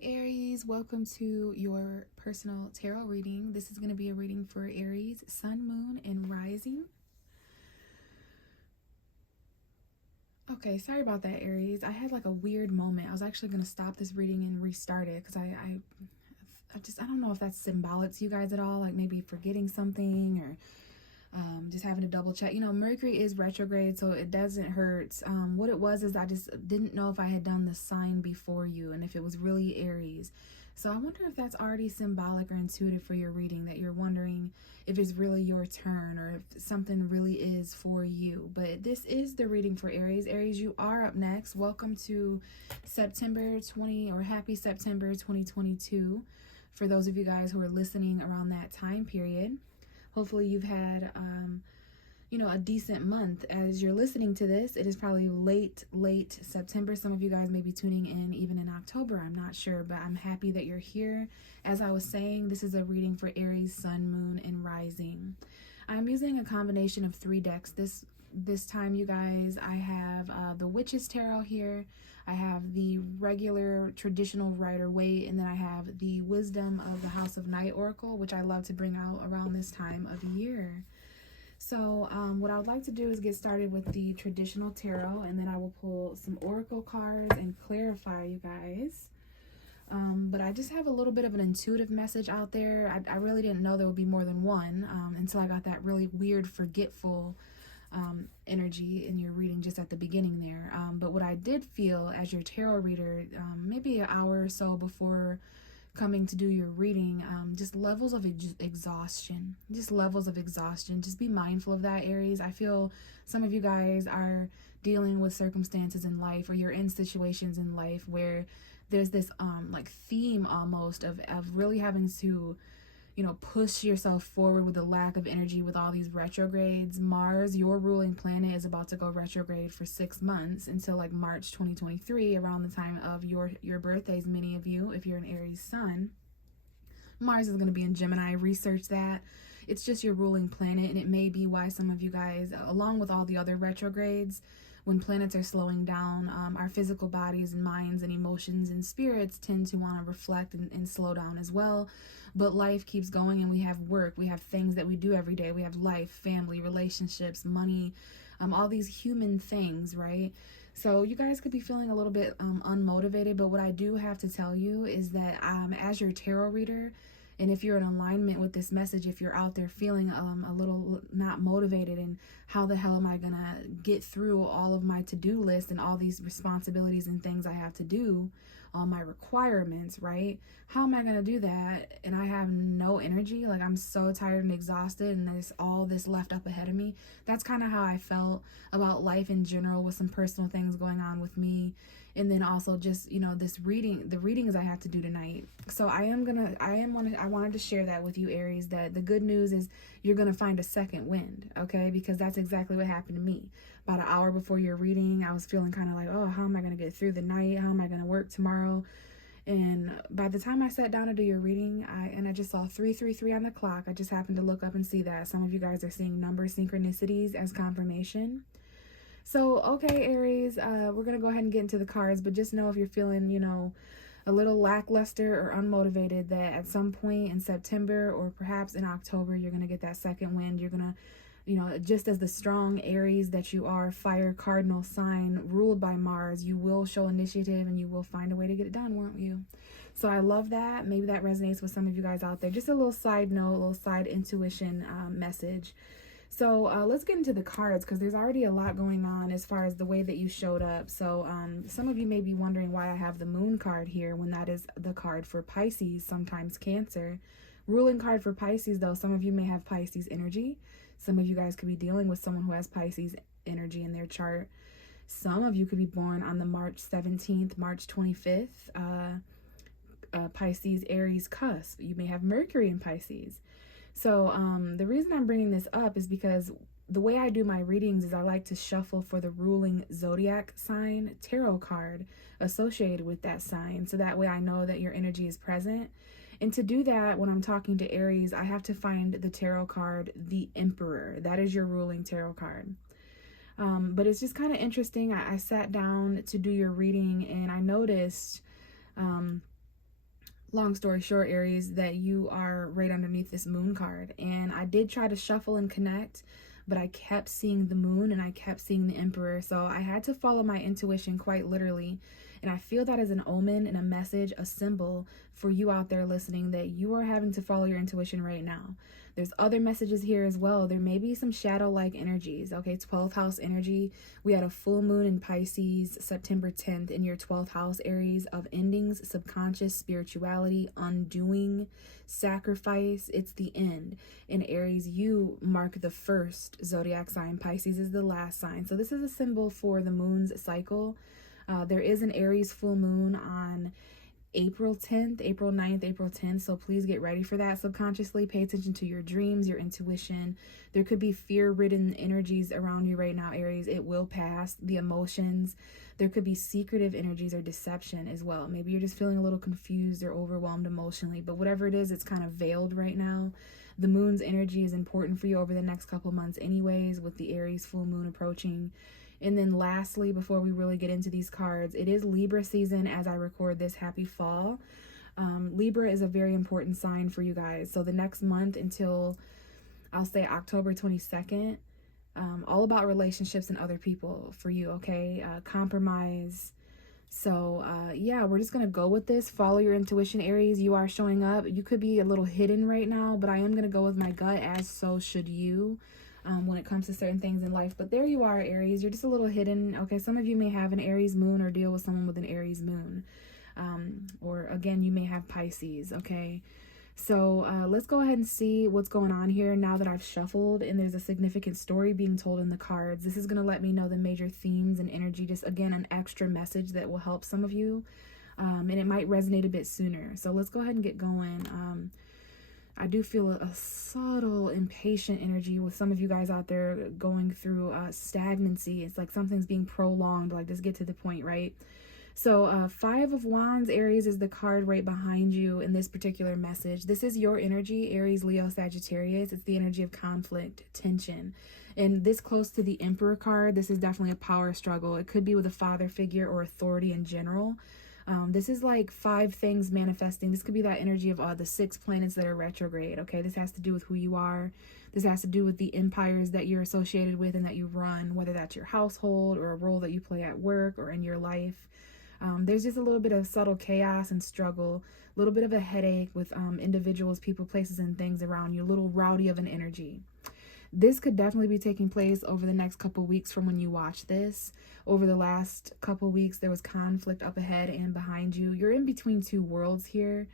Hi Aries, welcome to your personal tarot reading. This is going to be a reading for Aries, Sun, Moon, and Rising. Okay, sorry about that, Aries. I had like a weird moment. I was actually going to stop this reading and restart it because I don't know if that's symbolic to you guys at all, like maybe forgetting something or just having to double check. You know, Mercury is retrograde, so it doesn't hurt. What it was is I just didn't know if I had done the sign before you and if it was really Aries. So I wonder if that's already symbolic or intuitive for your reading, that you're wondering if it's really your turn or if something really is for you. But this is the reading for Aries. Aries, you are up next. Welcome to September 20 or happy September 2022 for those of you guys who are listening around that time period. Hopefully you've had, a decent month. As you're listening to this, it is probably late September. Some of you guys may be tuning in even in October. I'm not sure, but I'm happy that you're here. As I was saying, this is a reading for Aries, Sun, Moon, and Rising. I'm using a combination of 3 decks. This time, you guys, I have the Witch's Tarot here. I have the regular traditional Rider Waite, and then I have the Wisdom of the House of Night Oracle, which I love to bring out around this time of year. So what I would like to do is get started with the traditional tarot, and then I will pull some oracle cards and clarify, you guys. But I just have a little bit of an intuitive message out there. I really didn't know there would be more than one until I got that really weird, forgetful energy in your reading just at the beginning there. But what I did feel as your tarot reader, maybe an hour or so before coming to do your reading, just levels of exhaustion. Just be mindful of that, Aries. I feel some of you guys are dealing with circumstances in life, or you're in situations in life where there's this like theme almost of really having to push yourself forward with a lack of energy with all these retrogrades. Mars, your ruling planet, is about to go retrograde for 6 months until like March 2023, around the time of your birthdays, many of you, if you're an Aries sun. Mars is going to be in Gemini. Research that. It's just your ruling planet, and it may be why some of you guys, along with all the other retrogrades, when planets are slowing down, our physical bodies and minds and emotions and spirits tend to want to reflect and slow down as well. But life keeps going, and we have work, we have things that we do every day. We have life, family, relationships, money, all these human things, right? So you guys could be feeling a little bit unmotivated, but what I do have to tell you is that as your tarot reader, and if you're in alignment with this message, if you're out there feeling a little not motivated, and how the hell am I gonna get through all of my to-do list and all these responsibilities and things I have to do, all my requirements, right? How am I gonna do that? And I have no energy, like I'm so tired and exhausted, and there's all this left up ahead of me. That's kind of how I felt about life in general, with some personal things going on with me. And then also just, the readings I have to do tonight. So I wanted to share that with you, Aries, that the good news is you're going to find a second wind, okay? Because that's exactly what happened to me. About an hour before your reading, I was feeling kind of like, oh, how am I going to get through the night? How am I going to work tomorrow? And by the time I sat down to do your reading, I just saw 333 on the clock. I just happened to look up and see that. Some of you guys are seeing number synchronicities as confirmation. So, okay, Aries, we're going to go ahead and get into the cards, but just know if you're feeling, a little lackluster or unmotivated, that at some point in September or perhaps in October, you're going to get that second wind. You're going to, just as the strong Aries that you are, fire cardinal sign ruled by Mars, you will show initiative and you will find a way to get it done, won't you? So I love that. Maybe that resonates with some of you guys out there. Just a little side note, a little side intuition message. So let's get into the cards, because there's already a lot going on as far as the way that you showed up. So some of you may be wondering why I have the Moon card here when that is the card for Pisces, sometimes Cancer. Ruling card for Pisces, though, some of you may have Pisces energy. Some of you guys could be dealing with someone who has Pisces energy in their chart. Some of you could be born on the March 17th, March 25th, Pisces, Aries cusp. You may have Mercury in Pisces. So the reason I'm bringing this up is because the way I do my readings is I like to shuffle for the ruling zodiac sign tarot card associated with that sign. So that way I know that your energy is present. And to do that, when I'm talking to Aries, I have to find the tarot card, the Emperor. That is your ruling tarot card. But it's just kind of interesting. I sat down to do your reading, and I noticed long story short, Aries, that you are right underneath this moon card. And I did try to shuffle and connect, but I kept seeing the moon and I kept seeing the emperor. So I had to follow my intuition quite literally. And I feel that as an omen and a message, a symbol for you out there listening, that you are having to follow your intuition right now. There's other messages here as well. There may be some shadow-like energies, okay? 12th house energy. We had a full moon in Pisces, September 10th, in your 12th house, Aries, of endings, subconscious, spirituality, undoing, sacrifice. It's the end. In Aries, you mark the first zodiac sign. Pisces is the last sign. So this is a symbol for the moon's cycle. There is an Aries full moon on April 10th, April 9th, April 10th. So please get ready for that subconsciously. Pay attention to your dreams, your intuition. There could be fear-ridden energies around you right now, Aries. It will pass. The emotions. There could be secretive energies or deception as well. Maybe you're just feeling a little confused or overwhelmed emotionally. But whatever it is, it's kind of veiled right now. The moon's energy is important for you over the next couple months anyways, with the Aries full moon approaching. And then lastly, before we really get into these cards, it is Libra season as I record this. Happy fall. Libra is a very important sign for you guys. So the next month until, I'll say, October 22nd, all about relationships and other people for you, okay? Compromise. So yeah, we're just going to go with this. Follow your intuition, Aries. You are showing up. You could be a little hidden right now, but I am going to go with my gut, as so should you. When it comes to certain things in life. But there you are, Aries. You're just a little hidden. Okay, some of you may have an Aries moon or deal with someone with an Aries moon. Or again, you may have Pisces, okay? So let's go ahead and see what's going on here now that I've shuffled and there's a significant story being told in the cards. This is going to let me know the major themes and energy, just again, an extra message that will help some of you. And it might resonate a bit sooner. So let's go ahead and get going. I do feel a subtle impatient energy with some of you guys out there going through stagnancy. It's like something's being prolonged, like just get to the point, right? So 5 of Wands, Aries, is the card right behind you in this particular message. This is your energy, Aries, Leo, Sagittarius. It's the energy of conflict, tension. And this close to the Emperor card, this is definitely a power struggle. It could be with a father figure or authority in general. This is like 5 things manifesting. This could be that energy of the 6 planets that are retrograde. Okay, this has to do with who you are. This has to do with the empires that you're associated with and that you run, whether that's your household or a role that you play at work or in your life. There's just a little bit of subtle chaos and struggle, a little bit of a headache with individuals, people, places, and things around you, a little rowdy of an energy. This could definitely be taking place over the next couple weeks from when you watch this. Over the last couple weeks, there was conflict up ahead and behind you. You're in between 2 worlds here.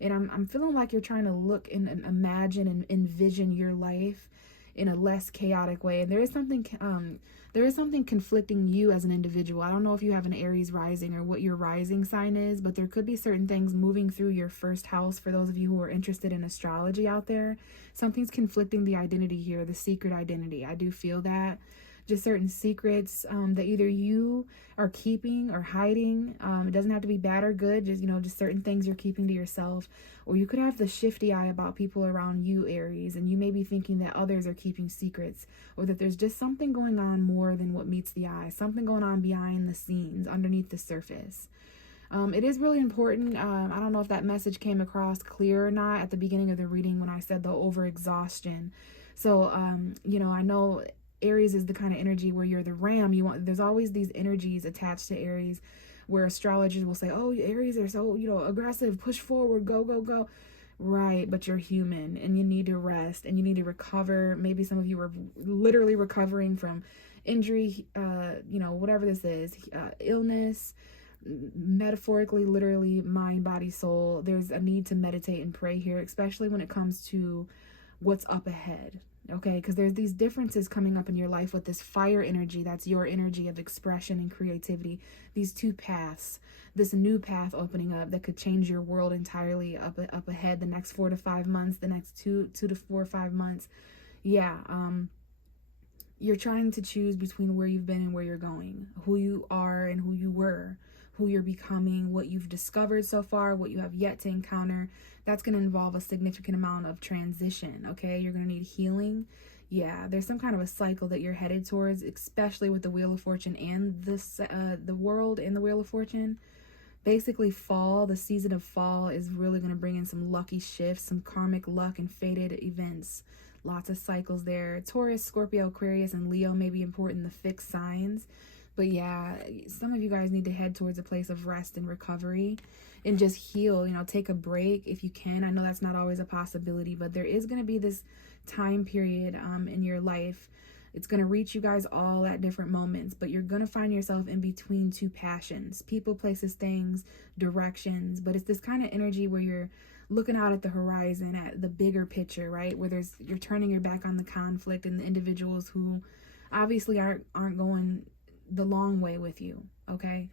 And I'm feeling like you're trying to look and imagine and envision your life in a less chaotic way. And there is something conflicting you as an individual. I don't know if you have an Aries rising or what your rising sign is, but there could be certain things moving through your first house for those of you who are interested in astrology out there. Something's conflicting the identity here, the secret identity. I do feel that. Just certain secrets that either you are keeping or hiding. It doesn't have to be bad or good, just certain things you're keeping to yourself. Or you could have the shifty eye about people around you, Aries, and you may be thinking that others are keeping secrets, or that there's just something going on more than what meets the eye, something going on behind the scenes, underneath the surface. It is really important. I don't know if that message came across clear or not at the beginning of the reading when I said the overexhaustion. So, I know Aries is the kind of energy where you're the ram. There's always these energies attached to Aries where astrologers will say, oh, Aries are so, aggressive, push forward, go, go, go. Right, but you're human and you need to rest and you need to recover. Maybe some of you are literally recovering from injury, whatever this is, illness, metaphorically, literally, mind, body, soul. There's a need to meditate and pray here, especially when it comes to what's up ahead. Okay, because there's these differences coming up in your life with this fire energy. That's your energy of expression and creativity. These 2 paths, this new path opening up that could change your world entirely up ahead the next 4 to 5 months, the next 2 to 4 or 5 months. Yeah, you're trying to choose between where you've been and where you're going, who you are and who you were, who you're becoming, what you've discovered so far, what you have yet to encounter. That's going to involve a significant amount of transition, okay? You're going to need healing. Yeah, there's some kind of a cycle that you're headed towards, especially with the Wheel of Fortune and the world and the Wheel of Fortune. Basically, fall, the season of fall is really going to bring in some lucky shifts, some karmic luck and fated events. Lots of cycles there. Taurus, Scorpio, Aquarius, and Leo may be important, the fixed signs. But yeah, some of you guys need to head towards a place of rest and recovery and just heal, you know, take a break if you can. I know that's not always a possibility, but there is going to be this time period in your life. It's going to reach you guys all at different moments, but you're going to find yourself in between two passions, people, places, things, directions. But it's this kind of energy where you're looking out at the horizon, at the bigger picture, right? Where you're turning your back on the conflict and the individuals who obviously aren't going the long way with you, okay?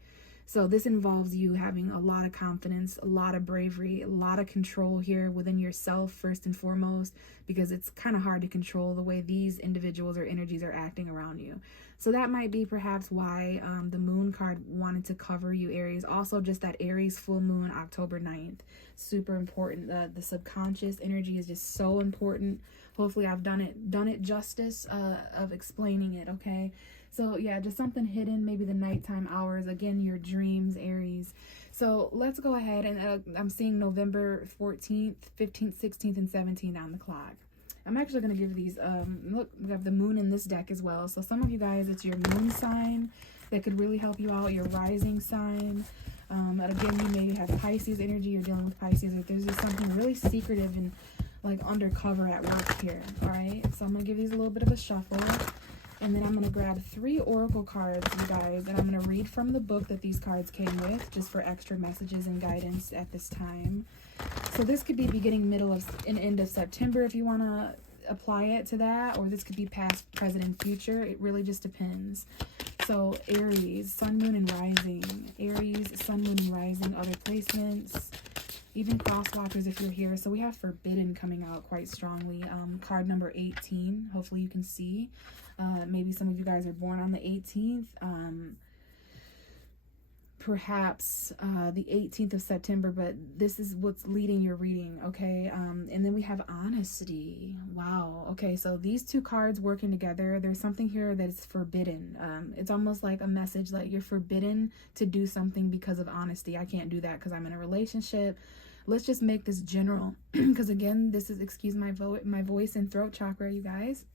So this involves you having a lot of confidence, a lot of bravery, a lot of control here within yourself first and foremost, because it's kind of hard to control the way these individuals or energies are acting around you. So that might be perhaps why the moon card wanted to cover you, Aries. Also, just that Aries full moon, October 9th, super important. The subconscious energy is just so important. Hopefully I've done it justice of explaining it, okay? So yeah, just something hidden, maybe the nighttime hours, again, your dreams, Aries. So let's go ahead, and I'm seeing November 14th, 15th, 16th, and 17th on the clock. I'm actually going to give these, look, we have the moon in this deck as well. So some of you guys, it's your moon sign that could really help you out, your rising sign. Again, you maybe have Pisces energy, you're dealing with Pisces, or there's just something really secretive and like undercover at work here, all right? So I'm going to give these a little bit of a shuffle. And then I'm going to grab 3 oracle cards, you guys, and I'm going to read from the book that these cards came with, just for extra messages and guidance at this time. So this could be beginning, middle, and end of September if you want to apply it to that, or this could be past, present, and future. It really just depends. So Aries, Sun, Moon, and Rising. Aries, Sun, Moon, and Rising, other placements. Even cross watchers if you're here. So we have Forbidden coming out quite strongly. Card number 18. Hopefully you can see. Maybe some of you guys are born on the 18th. Perhaps the 18th of September, but this is what's leading your reading, okay? And then we have Honesty. Wow. Okay, so these 2 cards working together, there's something here that is forbidden. It's almost like a message like you're forbidden to do something because of honesty. I can't do that because I'm in a relationship. Let's just make this general, because again, this is, excuse my voice and throat chakra, you guys.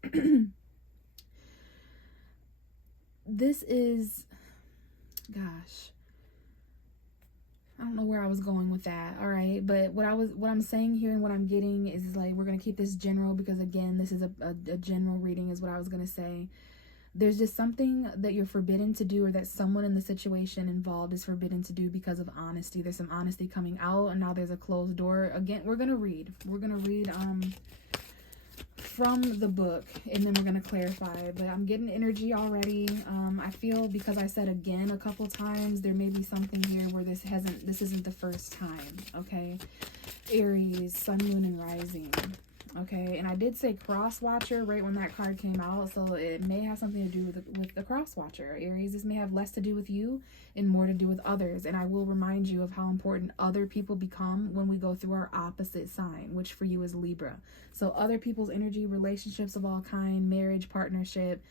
This is, gosh, I don't know where I was going with that, all right? But what I'm saying here and what I'm getting is like, we're going to keep this general because, again, this is a general reading is what I was going to say. There's just something that you're forbidden to do, or that someone in the situation involved is forbidden to do because of honesty. There's some honesty coming out, and now there's a closed door. Again, we're going to read from the book, and then we're going to clarify. But I'm getting energy already. I feel, because I said again a couple times, there may be something here where this isn't the first time, okay? Aries, Sun, Moon, and Rising. Okay, and I did say cross watcher right when that card came out, so it may have something to do with the cross watcher. Aries, this may have less to do with you and more to do with others. And I will remind you of how important other people become when we go through our opposite sign, which for you is Libra. So other people's energy, relationships of all kind, marriage, partnership,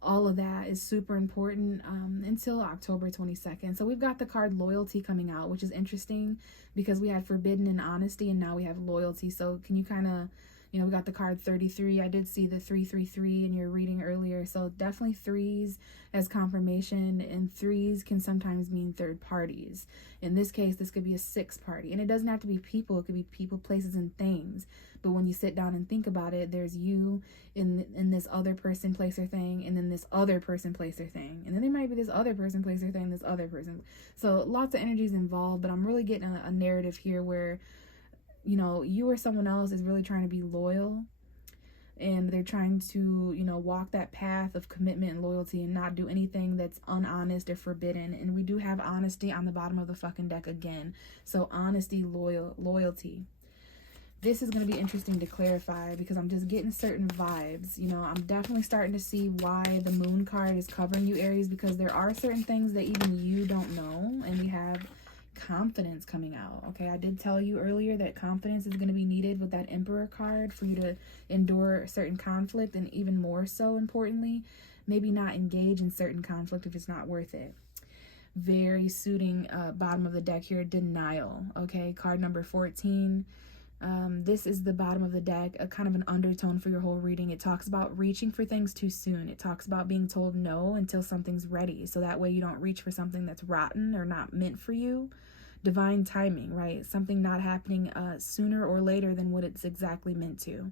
all of that is super important until October 22nd. So we've got the card Loyalty coming out, which is interesting because we had Forbidden and Honesty, and now we have Loyalty. So can you kind of, you know, we got the card 33. I did see the 333 in your reading earlier. So definitely 3s as confirmation, and 3s can sometimes mean third parties. In this case, this could be a 6th party. And it doesn't have to be people. It could be people, places, and things. But when you sit down and think about it, there's you in this other person, place, or thing, and then this other person, place, or thing. And then there might be this other person, place, or thing, this other person. So lots of energies involved, but I'm really getting a narrative here where, you know, you or someone else is really trying to be loyal, and they're trying to, you know, walk that path of commitment and loyalty and not do anything that's unhonest or forbidden. And we do have honesty on the bottom of the fucking deck again. So honesty, loyalty. This is going to be interesting to clarify because I'm just getting certain vibes. You know, I'm definitely starting to see why the moon card is covering you, Aries, because there are certain things that even you don't know. And we have confidence coming out. Okay, I did tell you earlier that confidence is going to be needed with that Emperor card for you to endure certain conflict, and even more so importantly, maybe not engage in certain conflict if it's not worth it. very suiting bottom of the deck here, denial. Okay, card number 14. This is the bottom of the deck, a kind of an undertone for your whole reading. It talks about reaching for things too soon. It talks about being told no until something's ready, so that way you don't reach for something that's rotten or not meant for you. Divine timing, right? Something not happening sooner or later than what it's exactly meant to.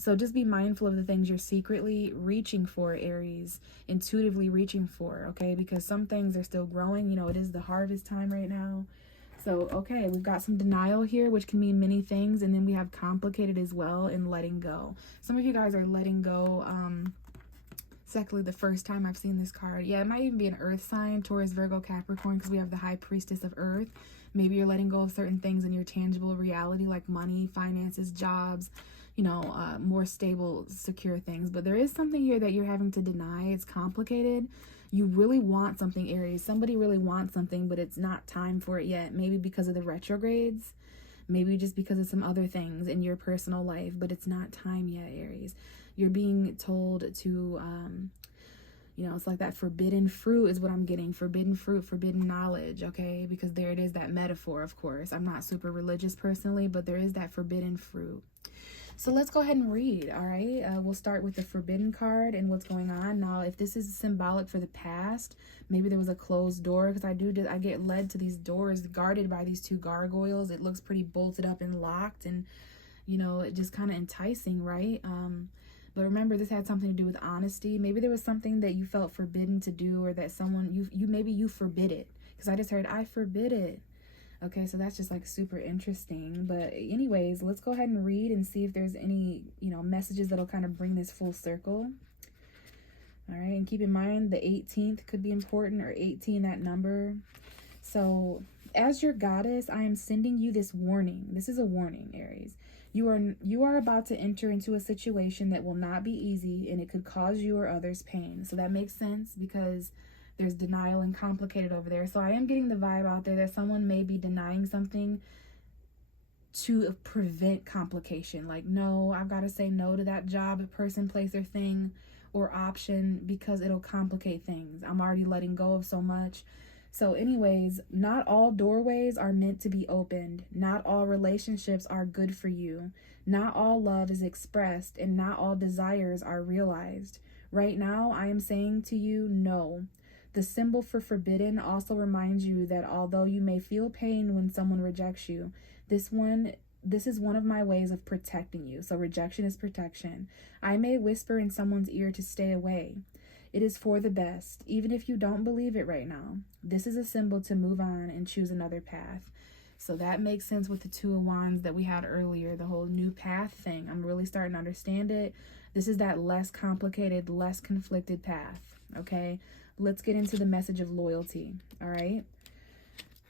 So just be mindful of the things you're secretly reaching for, Aries, intuitively reaching for, okay? Because some things are still growing. You know, it is the harvest time right now. So, okay, we've got some denial here, which can mean many things. And then we have complicated as well in letting go. Some of you guys are letting go. It's actually the first time I've seen this card. Yeah, it might even be an earth sign, Taurus, Virgo, Capricorn, because we have the high priestess of earth. Maybe you're letting go of certain things in your tangible reality, like money, finances, jobs, you know, more stable, secure things. But there is something here that you're having to deny. It's complicated. You really want something, Aries. Somebody really wants something, but it's not time for it yet. Maybe because of the retrogrades. Maybe just because of some other things in your personal life, but it's not time yet, Aries. You're being told to, you know, it's like that forbidden fruit is what I'm getting. Forbidden fruit, forbidden knowledge, okay? Because there it is, that metaphor, of course. I'm not super religious personally, but there is that forbidden fruit. So let's go ahead and read, all right? We'll start with the forbidden card and what's going on. Now, if this is symbolic for the past, maybe there was a closed door, because I get led to these doors guarded by these two gargoyles. It looks pretty bolted up and locked and, you know, it just kind of enticing, right? But remember, this had something to do with honesty. Maybe there was something that you felt forbidden to do, or that someone, maybe you forbid it. Because I just heard, I forbid it. Okay, so that's just like super interesting. But anyways, let's go ahead and read and see if there's any, you know, messages that'll kind of bring this full circle. All right, and keep in mind the 18th could be important, or 18, that number. So as your goddess, I am sending you this warning. This is a warning, Aries. You are about to enter into a situation that will not be easy, and it could cause you or others pain. So that makes sense, because there's denial and complicated over there. So I am getting the vibe out there that someone may be denying something to prevent complication. Like, no, I've got to say no to that job, person, place, or thing, or option, because it'll complicate things. I'm already letting go of so much. So anyways, not all doorways are meant to be opened. Not all relationships are good for you. Not all love is expressed, and not all desires are realized. Right now, I am saying to you, no. The symbol for forbidden also reminds you that although you may feel pain when someone rejects you, this is one of my ways of protecting you. So rejection is protection. I may whisper in someone's ear to stay away. It is for the best, even if you don't believe it right now. This is a symbol to move on and choose another path. So that makes sense with the Two of Wands that we had earlier, the whole new path thing. I'm really starting to understand it. This is that less complicated, less conflicted path, okay? Let's get into the message of loyalty, all right?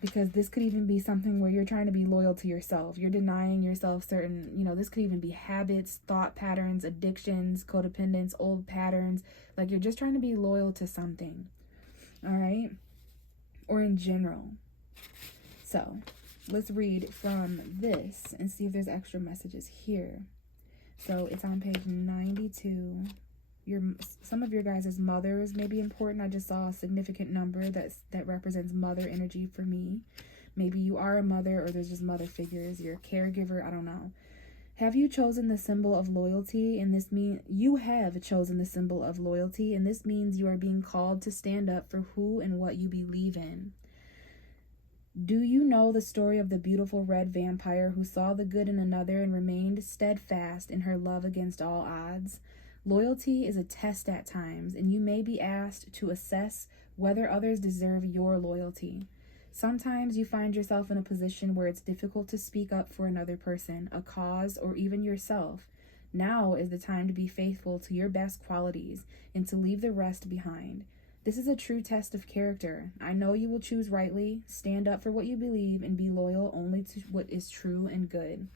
Because this could even be something where you're trying to be loyal to yourself. You're denying yourself certain, you know, this could even be habits, thought patterns, addictions, codependence, old patterns. Like you're just trying to be loyal to something, all right? Or in general. So let's read from this and see if there's extra messages here. So it's on page 92. Some of your guys' mothers may be important. I just saw a significant number that represents mother energy for me. Maybe you are a mother, or there's just mother figures. You're a caregiver. I don't know. Have you chosen the symbol of loyalty? And this means you have chosen the symbol of loyalty, and this means you are being called to stand up for who and what you believe in. Do you know the story of the beautiful red vampire who saw the good in another and remained steadfast in her love against all odds? Loyalty is a test at times, and you may be asked to assess whether others deserve your loyalty. Sometimes you find yourself in a position where it's difficult to speak up for another person, a cause, or even yourself. Now is the time to be faithful to your best qualities and to leave the rest behind. This is a true test of character. I know you will choose rightly, stand up for what you believe, and be loyal only to what is true and good.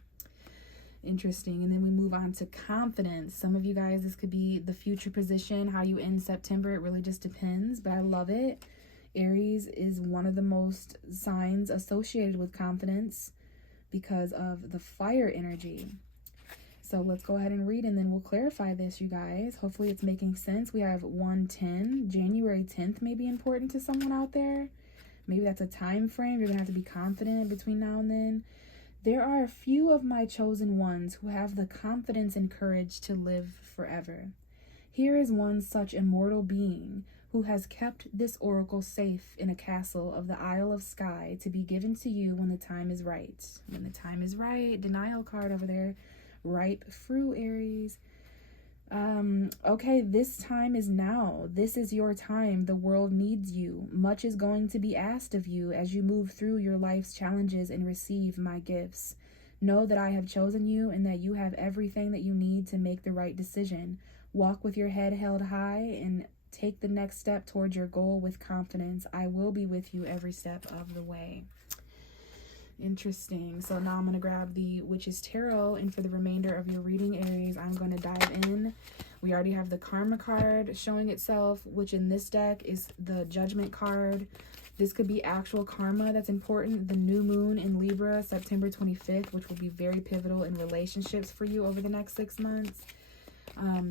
Interesting. And then we move on to confidence. Some of you guys, this could be the future position, how you end September. It really just depends, but I love it. Aries is one of the most signs associated with confidence because of the fire energy. So let's go ahead and read, and then we'll clarify this, you guys. Hopefully it's making sense. We have 110. January 10th may be important to someone out there. Maybe that's a time frame. You're going to have to be confident between now and then. There are a few of my chosen ones who have the confidence and courage to live forever. Here is one such immortal being who has kept this oracle safe in a castle of the Isle of Skye to be given to you when the time is right. When the time is right. Denial card over there. Ripe fruit, Aries. Okay, this time is now. This is your time. The world needs you. Much is going to be asked of you as you move through your life's challenges and receive my gifts. Know that I have chosen you and that you have everything that you need to make the right decision. Walk with your head held high and take the next step towards your goal with confidence. I will be with you every step of the way. Interesting. So now I'm going to grab the Witch's Tarot, and for the remainder of your reading, Aries, I'm going to dive in. We already have the Karma card showing itself, which in this deck is the Judgment card. This could be actual karma that's important. The new moon in Libra, September 25th, which will be very pivotal in relationships for you over the next 6 months.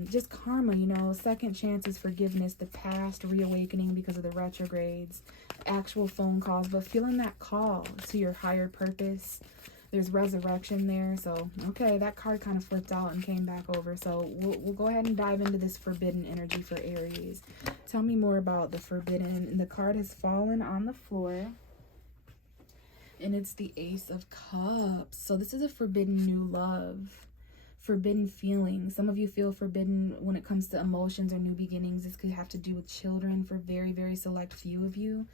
Just karma, you know, second chances, forgiveness, the past, reawakening because of the retrogrades, actual phone calls, but feeling that call to your higher purpose. There's resurrection there. So, okay, that card kind of flipped out and came back over. So we'll go ahead and dive into this forbidden energy for Aries. Tell me more about the forbidden. The card has fallen on the floor, and it's the Ace of Cups. So this is a forbidden new love. Forbidden feelings. Some of you feel forbidden when it comes to emotions or new beginnings. This could have to do with children for very, very select few of you.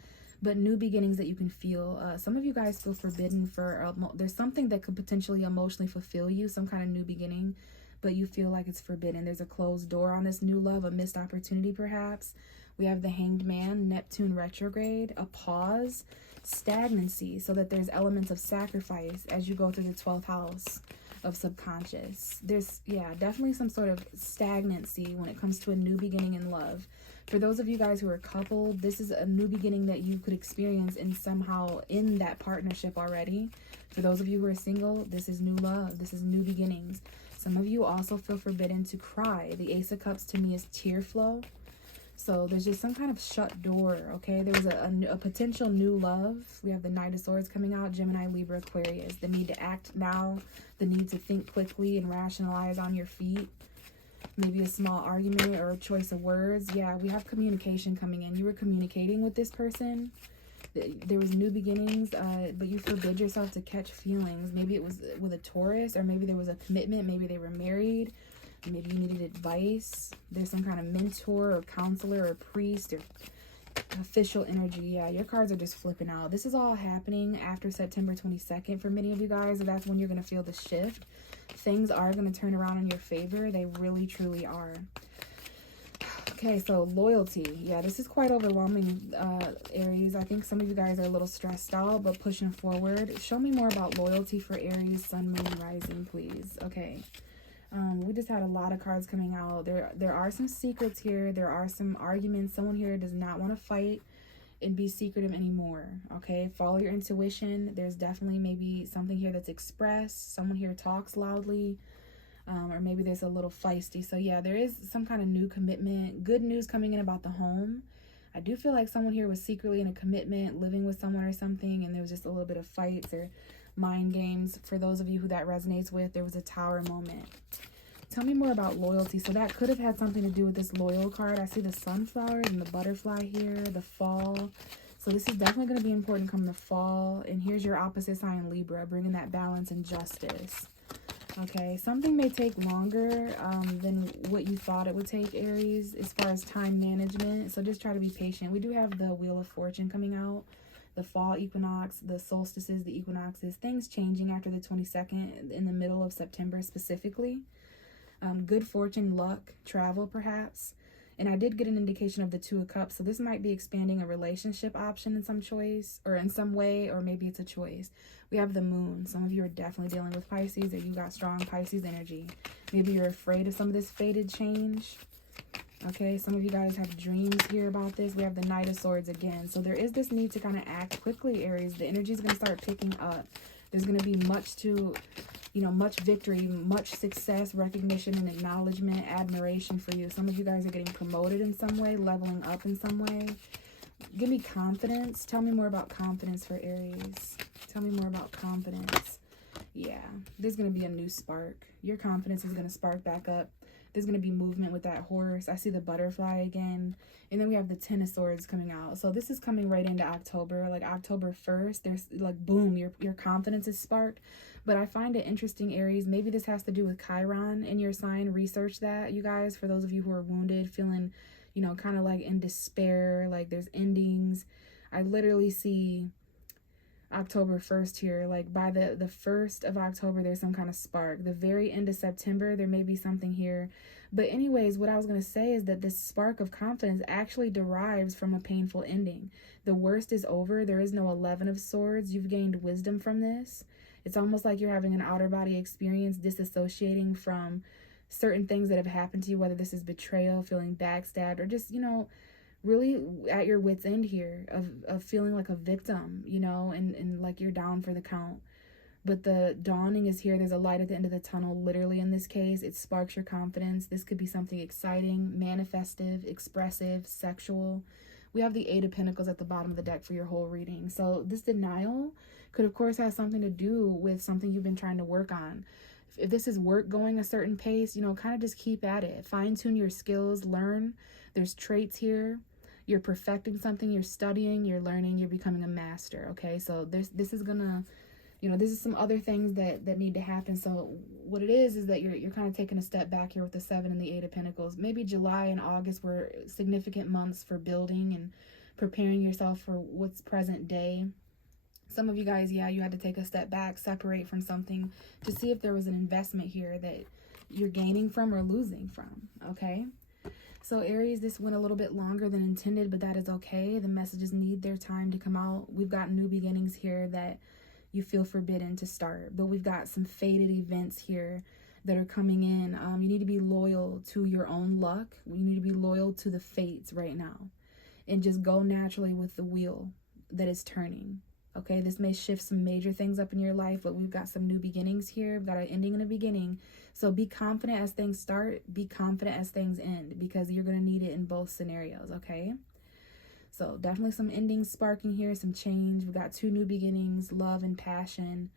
But new beginnings that you can feel. Some of you guys feel forbidden for, there's something that could potentially emotionally fulfill you, some kind of new beginning, but you feel like it's forbidden. There's a closed door on this new love, a missed opportunity perhaps. We have the Hanged Man, Neptune retrograde, a pause, stagnancy, so that there's elements of sacrifice as you go through the 12th house of subconscious. There's, yeah, definitely some sort of stagnancy when it comes to a new beginning in love. For those of you guys who are coupled, this is a new beginning that you could experience in somehow in that partnership already. For those of you who are single, this is new love. This is new beginnings. Some of you also feel forbidden to cry. The Ace of Cups to me is tear flow. So there's just some kind of shut door, okay? There was a potential new love. We have the Knight of Swords coming out, Gemini, Libra, Aquarius. The need to act now, the need to think quickly and rationalize on your feet. Maybe a small argument or a choice of words. Yeah, we have communication coming in. You were communicating with this person. There was new beginnings, but you forbid yourself to catch feelings. Maybe it was with a Taurus, or maybe there was a commitment. Maybe they were married. Maybe you needed advice. There's some kind of mentor or counselor or priest or official energy. Yeah, your cards are just flipping out. This is all happening after September 22nd for many of you guys. That's when you're going to feel the shift. Things are going to turn around in your favor. They really, truly are. Okay, so loyalty. Yeah, this is quite overwhelming, Aries. I think some of you guys are a little stressed out, but pushing forward. Show me more about loyalty for Aries, Sun, Moon, Rising, please. Okay. We just had a lot of cards coming out. There are some secrets here. There are some arguments. Someone here does not want to fight and be secretive anymore. Okay, follow your intuition. There's definitely maybe something here that's expressed. Someone here talks loudly, or maybe there's a little feisty. So yeah, there is some kind of new commitment. Good news coming in about the home. I do feel like someone here was secretly in a commitment, living with someone or something, and there was just a little bit of fights or mind games. For those of you who that resonates with, there was a Tower moment. Tell me more about loyalty. So that could have had something to do with this loyal card. I see the sunflowers and the butterfly here, the fall. So this is definitely going to be important come the fall. And here's your opposite sign, Libra, bringing that balance and justice. Okay, something may take longer than what you thought it would take, Aries, as far as time management. So just try to be patient. We do have the Wheel of Fortune coming out. The fall equinox, the solstices, the equinoxes, things changing after the 22nd in the middle of September specifically. Good fortune, luck, travel perhaps. And I did get an indication of the Two of Cups. So this might be expanding a relationship option in some choice or in some way, or maybe it's a choice. We have the moon. Some of you are definitely dealing with Pisces, or you got strong Pisces energy. Maybe you're afraid of some of this fated change. Okay, some of you guys have dreams here about this. We have the Knight of Swords again. So there is this need to kind of act quickly, Aries. The energy is going to start picking up. There's going to be much much victory, much success, recognition, and acknowledgement, admiration for you. Some of you guys are getting promoted in some way, leveling up in some way. Give me confidence. Tell me more about confidence for Aries. Tell me more about confidence. Yeah, there's going to be a new spark. Your confidence is going to spark back up. There's going to be movement with that horse. I see the butterfly again. And then we have the Ten of Swords coming out. So this is coming right into October. Like October 1st, there's like, boom, your confidence is sparked. But I find it interesting, Aries. Maybe this has to do with Chiron in your sign. Research that, you guys. For those of you who are wounded, feeling, you know, kind of like in despair, like there's endings. I literally see October 1st here. Like by the 1st of October, there's some kind of spark. The very end of September, there may be something here. But anyways, what I was going to say is that this spark of confidence actually derives from a painful ending. The worst is over. There is no 11 of Swords. You've gained wisdom from this. It's almost like you're having an outer body experience, disassociating from certain things that have happened to you, whether this is betrayal, feeling backstabbed, or just, you know, really at your wit's end here of feeling like a victim, you know, and like you're down for the count. But the dawning is here. There's a light at the end of the tunnel, literally in this case. It sparks your confidence. This could be something exciting, manifestive, expressive, sexual. We have the Eight of Pentacles at the bottom of the deck for your whole reading. So this denial could, of course, have something to do with something you've been trying to work on. If this is work going a certain pace, you know, kind of just keep at it. Fine-tune your skills, learn. There's traits here. You're perfecting something, you're studying, you're learning, you're becoming a master, okay? So this is gonna, you know, this is some other things that need to happen. So what it is that you're kind of taking a step back here with the 7 and the 8 of Pentacles. Maybe July and August were significant months for building and preparing yourself for what's present day. Some of you guys, yeah, you had to take a step back, separate from something to see if there was an investment here that you're gaining from or losing from, okay? So Aries, this went a little bit longer than intended, but that is okay. The messages need their time to come out. We've got new beginnings here that you feel forbidden to start, but we've got some fated events here that are coming in. You need to be loyal to your own luck. You need to be loyal to the fates right now and just go naturally with the wheel that is turning. Okay, this may shift some major things up in your life, but we've got some new beginnings here. We've got an ending and a beginning. So be confident as things start. Be confident as things end, because you're going to need it in both scenarios, okay? So definitely some endings sparking here, some change. We've got 2 new beginnings, love and passion.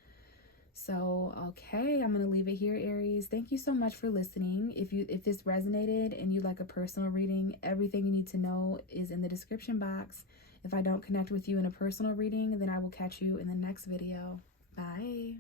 So, okay, I'm going to leave it here, Aries. Thank you so much for listening. If this resonated and you'd like a personal reading, everything you need to know is in the description box. If I don't connect with you in a personal reading, then I will catch you in the next video. Bye.